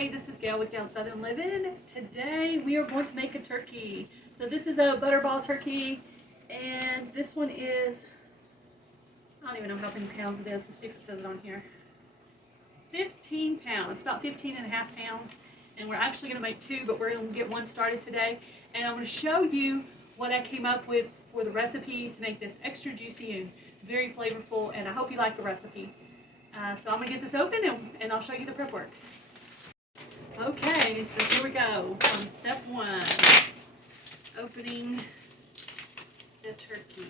Hi, this is Gail with Gail's Southern Living. Today we are going to make a turkey. So this is a butterball turkey, and this one is, I don't even know how many pounds it is. Let's see if it says it on here. 15 pounds, about 15 and a half pounds. And we're actually going to make two, but we're going to get one started today. And I'm going to show you what I came up with for the recipe to make this extra juicy and very flavorful. And I hope you like the recipe. So I'm going to get this open and I'll show you the prep work. Okay, so here we go. Step one, opening the turkey.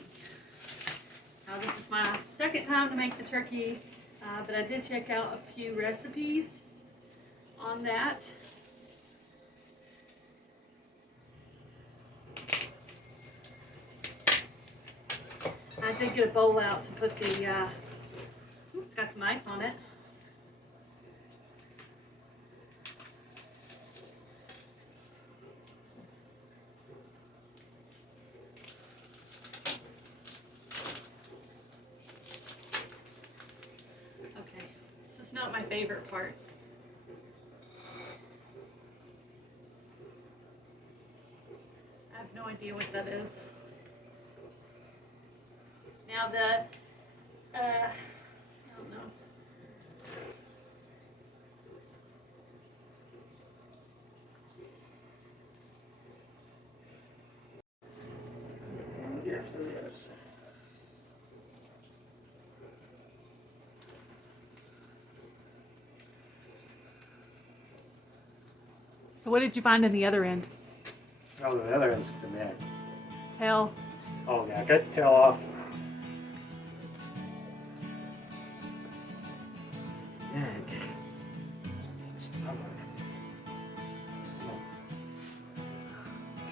Now this is my second time to make the turkey, but I did check out a few recipes on that. I did get a bowl out to put the, it's got some ice on it. Okay, this is not my favorite part. I have no idea what that is. Now I don't know. Yes, it is. So what did you find in the other end? Oh, the other is the neck. Tail. Oh, yeah, cut the tail off. Neck. Stomach.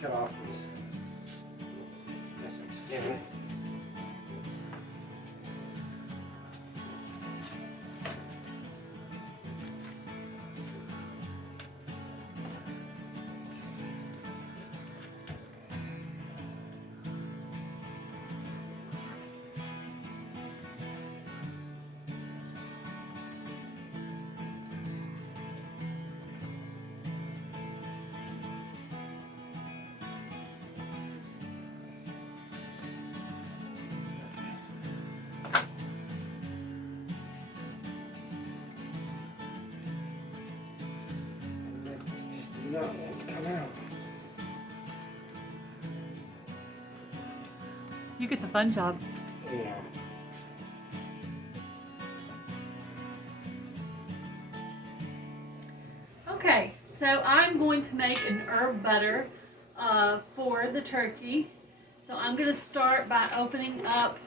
Cut off this. That's like skin. It's just not want to come out. You get the fun job. Yeah. Okay, so I'm going to make an herb butter for the turkey. So I'm going to start by opening up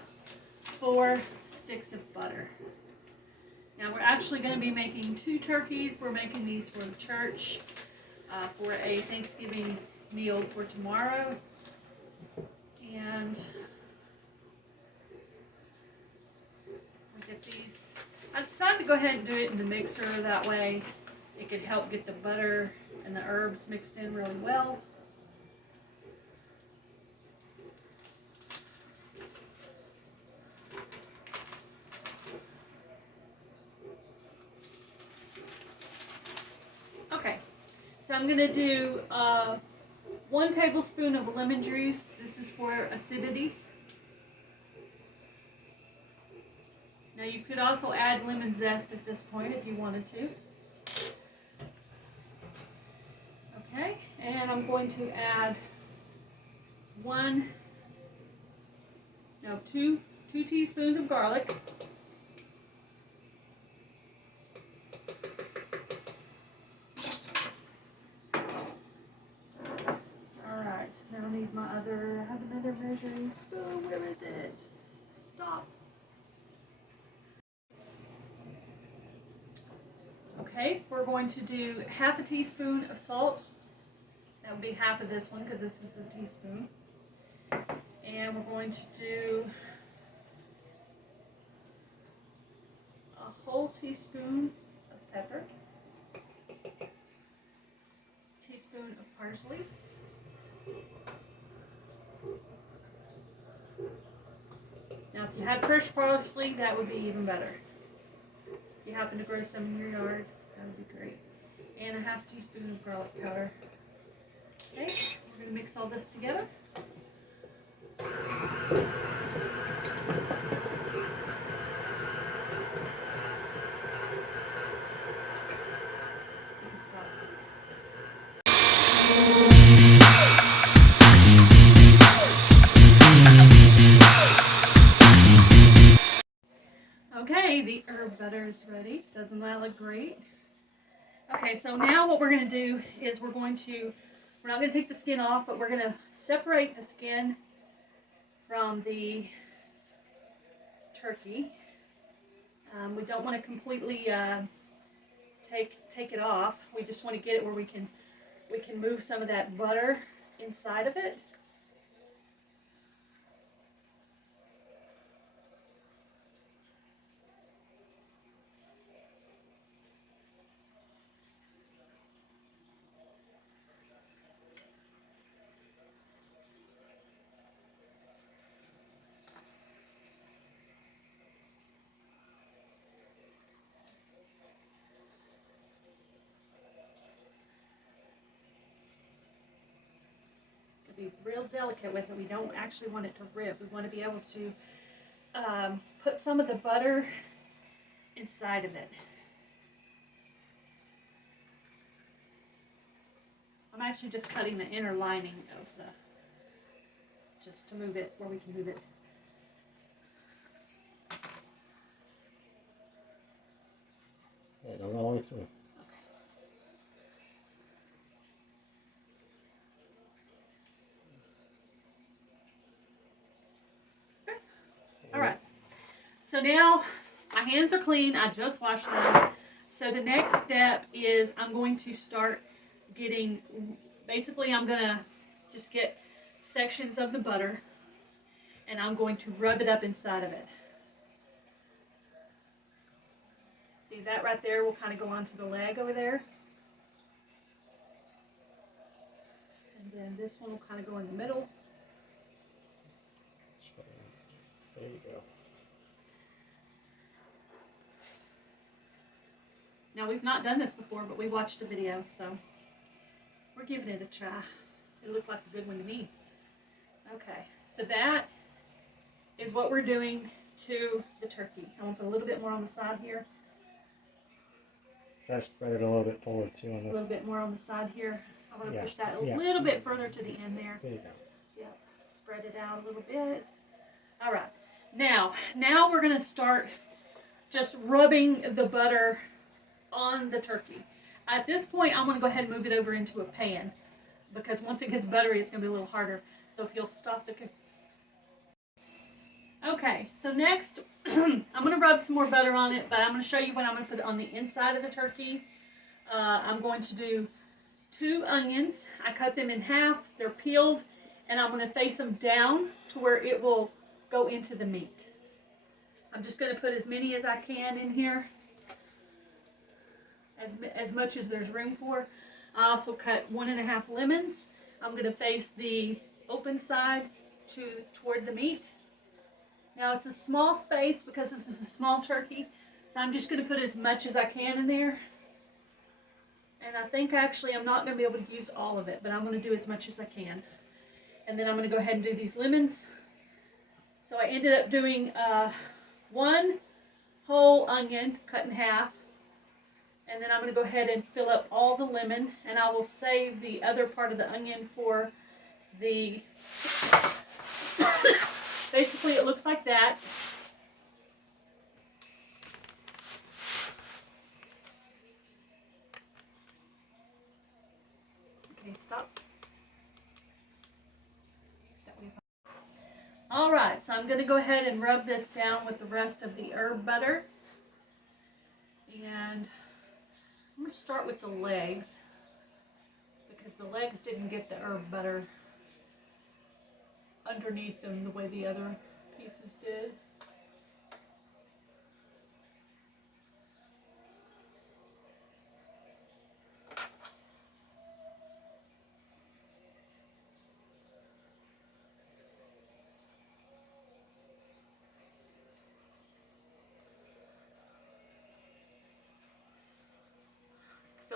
4 sticks of butter. Now we're actually going to be making 2 turkeys. We're making these for the church for a Thanksgiving meal for tomorrow. And I'll get these. I decided to go ahead and do it in the mixer, that way it could help get the butter and the herbs mixed in really well. Okay, so I'm going to do 1 tablespoon of lemon juice. This is for acidity. Now you could also add lemon zest at this point if you wanted to. Okay, and I'm going to add 2 teaspoons of garlic. Alright, now I need I have another measuring spoon. Where is it? Stop. Okay, we're going to do half a teaspoon of salt. That would be half of this one because this is a teaspoon. And we're going to do a whole teaspoon of pepper, a teaspoon of parsley, now if you had crushed parsley, that would be even better. If you happen to grow some in your yard, that would be great. And 1/2 teaspoon of garlic powder. Okay, we're gonna mix all this together. Okay, the herb butter is ready. Doesn't that look great? Okay, so now what we're going to do is we're not going to take the skin off, but we're going to separate the skin from the turkey. We don't want to completely take it off. We just want to get it where we can move some of that butter inside of it. Be real delicate with it. We don't actually want it to rip. We want to be able to put some of the butter inside of it. I'm actually just cutting the inner lining of just to move it where we can move it. Yeah, go all the way through. Alright, so now my hands are clean, I just washed them. So the next step is I'm going to start getting, basically I'm going to just get sections of the butter and I'm going to rub it up inside of it. See, that right there will kind of go onto the leg over there. And then this one will kind of go in the middle. There you go. Now we've not done this before, but we watched a video, so we're giving it a try. It looked like a good one to me. Okay, so that is what we're doing to the turkey. I'm going to put a little bit more on the side here. Try to spread it a little bit forward too. A little bit more on the side here. I want to push that a Yeah. little bit further to the end there. There you go. Yep, spread it out a little bit. All right, now we're going to start just rubbing the butter on the turkey. At this point, I'm going to go ahead and move it over into a pan because once it gets buttery, it's going to be a little harder. So if you'll stop the Okay, so next, I'm going to rub some more butter on it, but I'm going to show you what I'm going to put on the inside of the turkey. I'm going to do 2 onions. I cut them in half. They're peeled, and I'm going to face them down to where it will go into the meat. I'm just going to put as many as I can in here, as much as there's room for. I also cut 1.5 lemons. I'm going to face the open side toward the meat. Now it's a small space because this is a small turkey, so I'm just going to put as much as I can in there. And I think actually I'm not going to be able to use all of it, but I'm going to do as much as I can. And then I'm going to go ahead and do these lemons. So I ended up doing 1 whole onion cut in half. And then I'm going to go ahead and fill up all the lemon, and I will save the other part of the onion for the, basically it looks like that. Okay, stop. Alright, so I'm going to go ahead and rub this down with the rest of the herb butter. And I'm going to start with the legs because the legs didn't get the herb butter underneath them the way the other pieces did.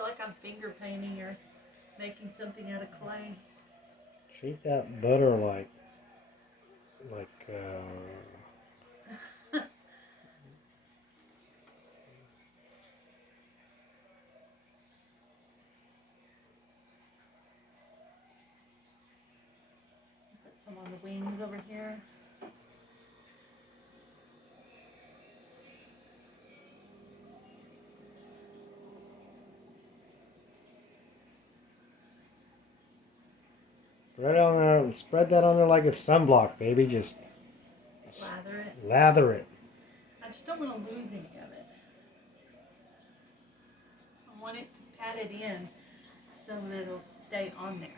like I'm finger painting or making something out of clay. Treat that butter like Put some on the wings over here. spread it on there and spread that on there like a sunblock, baby. Just Lather it. lather it. I just don't want to lose any of it. I want it to pat it in so that it'll stay on there.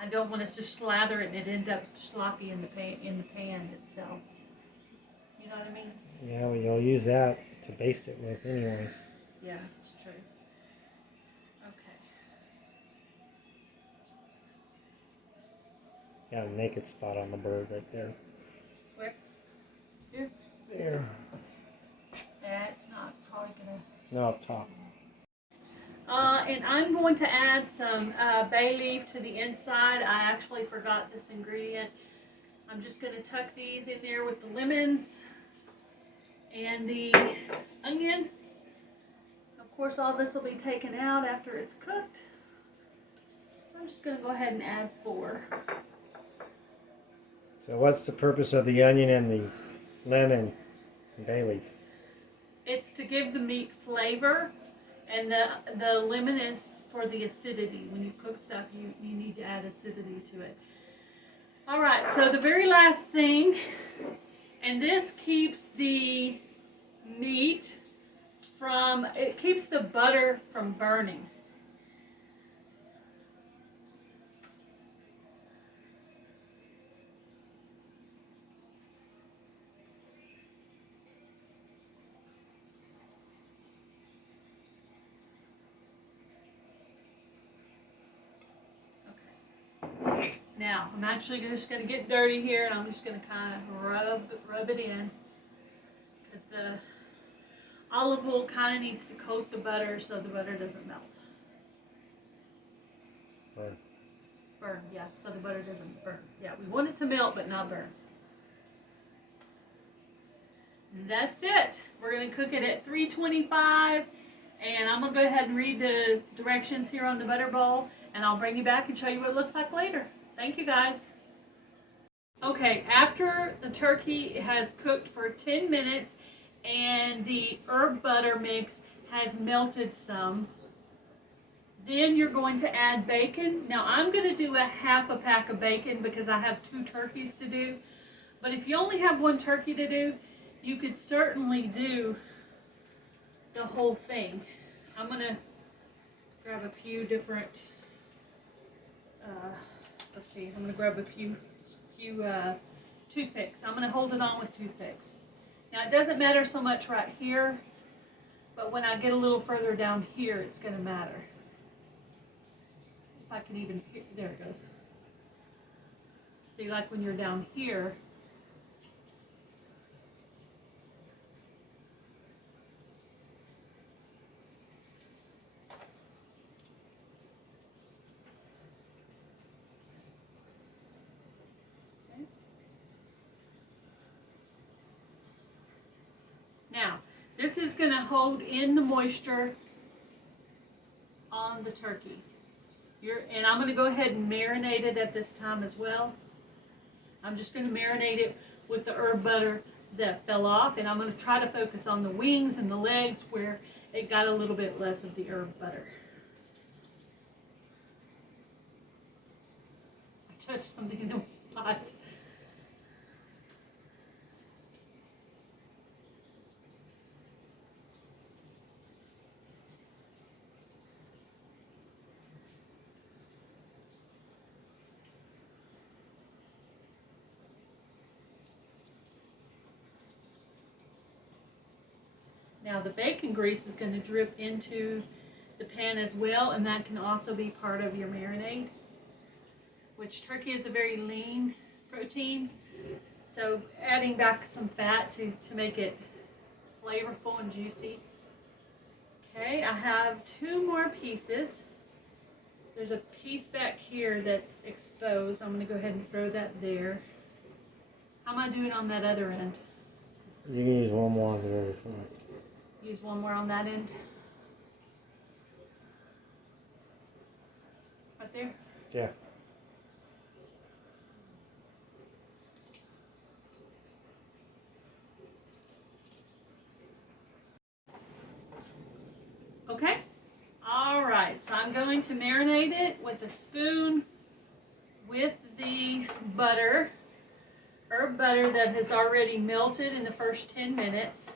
I don't want to just slather it and it end up sloppy in the pan itself. You know what I mean? Yeah, well, you'll use that to baste it with anyways. Yeah, it's true. Okay. Got a naked spot on the bird right there. Where? Here? There. That's not probably gonna. No, up top. And I'm going to add some bay leaf to the inside. I actually forgot this ingredient. I'm just going to tuck these in there with the lemons and the onion. Of course, all this will be taken out after it's cooked. I'm just going to go ahead and add 4. So what's the purpose of the onion and the lemon and bay leaf? It's to give the meat flavor. And the lemon is for the acidity. When you cook stuff, you need to add acidity to it. All right, so the very last thing, and this keeps the meat from, it keeps the butter from burning. Now, I'm actually just going to get dirty here, and I'm just going to kind of rub it in, because the olive oil kind of needs to coat the butter so the butter doesn't melt. Burn. Burn, yeah, so the butter doesn't burn. Yeah, we want it to melt, but not burn. That's it. We're going to cook it at 325, and I'm going to go ahead and read the directions here on the butter bowl, and I'll bring you back and show you what it looks like later. Thank you, guys. Okay, after the turkey has cooked for 10 minutes and the herb butter mix has melted some, then you're going to add bacon. Now, I'm going to do a half a pack of bacon because I have 2 turkeys to do. But if you only have 1 turkey to do, you could certainly do the whole thing. I'm going to grab a few different, let's see, I'm going to grab a few toothpicks. I'm going to hold it on with toothpicks. Now, it doesn't matter so much right here, but when I get a little further down here, it's going to matter. If I can even, there it goes. See, like when you're down here, now, this is going to hold in the moisture on the turkey. And I'm going to go ahead and marinate it at this time as well. I'm just going to marinate it with the herb butter that fell off, and I'm going to try to focus on the wings and the legs where it got a little bit less of the herb butter. I touched something in the pot. Now the bacon grease is going to drip into the pan as well, and that can also be part of your marinade, which turkey is a very lean protein, So adding back some fat to make it flavorful and juicy. Okay, I have 2 more pieces. There's a piece back here that's exposed. I'm going to go ahead and throw that there. How am I doing on that other end? You can use one more on the very front. Use one more on that end. Right there? Yeah. Okay. All right. So I'm going to marinate it with a spoon with the butter, herb butter that has already melted in the first 10 minutes.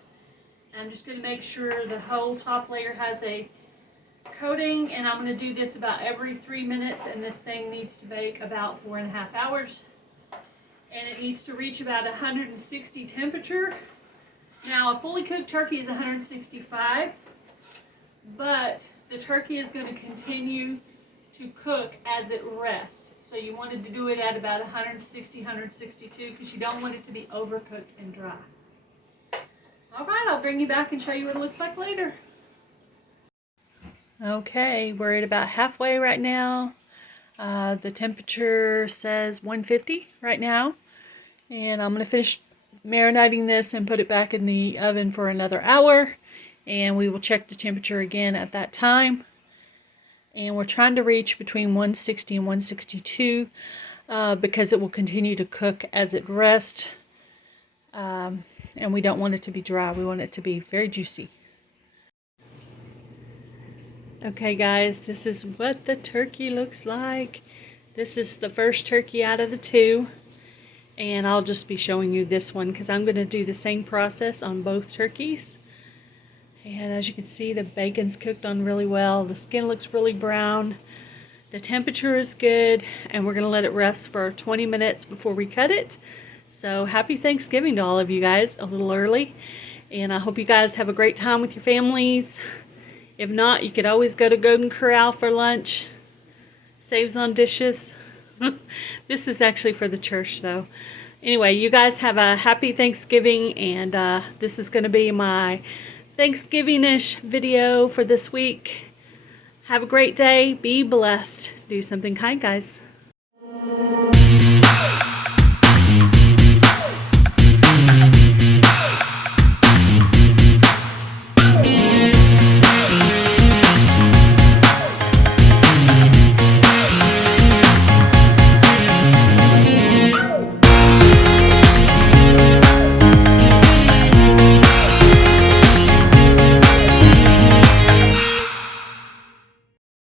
I'm just going to make sure the whole top layer has a coating, and I'm going to do this about every 3 minutes, and this thing needs to bake about 4.5 hours. And it needs to reach about 160 temperature. Now, a fully cooked turkey is 165, but the turkey is going to continue to cook as it rests. So you wanted to do it at about 160, 162 because you don't want it to be overcooked and dry. All right, I'll bring you back and show you what it looks like later. Okay, we're at about halfway right now. The temperature says 150 right now. And I'm going to finish marinating this and put it back in the oven for another hour. And we will check the temperature again at that time. And we're trying to reach between 160 and 162 because it will continue to cook as it rests. And we don't want it to be dry. We want it to be very juicy. Okay guys, this is what the turkey looks like. This is the first turkey out of the 2. And I'll just be showing you this one because I'm going to do the same process on both turkeys. And as you can see, the bacon's cooked on really well. The skin looks really brown. The temperature is good. And we're going to let it rest for 20 minutes before we cut it. So happy Thanksgiving to all of you guys a little early. And I hope you guys have a great time with your families. If not, you could always go to Golden Corral for lunch. Saves on dishes. This is actually for the church though. Anyway, you guys have a happy Thanksgiving. And this is going to be my Thanksgiving-ish video for this week. Have a great day. Be blessed. Do something kind, guys.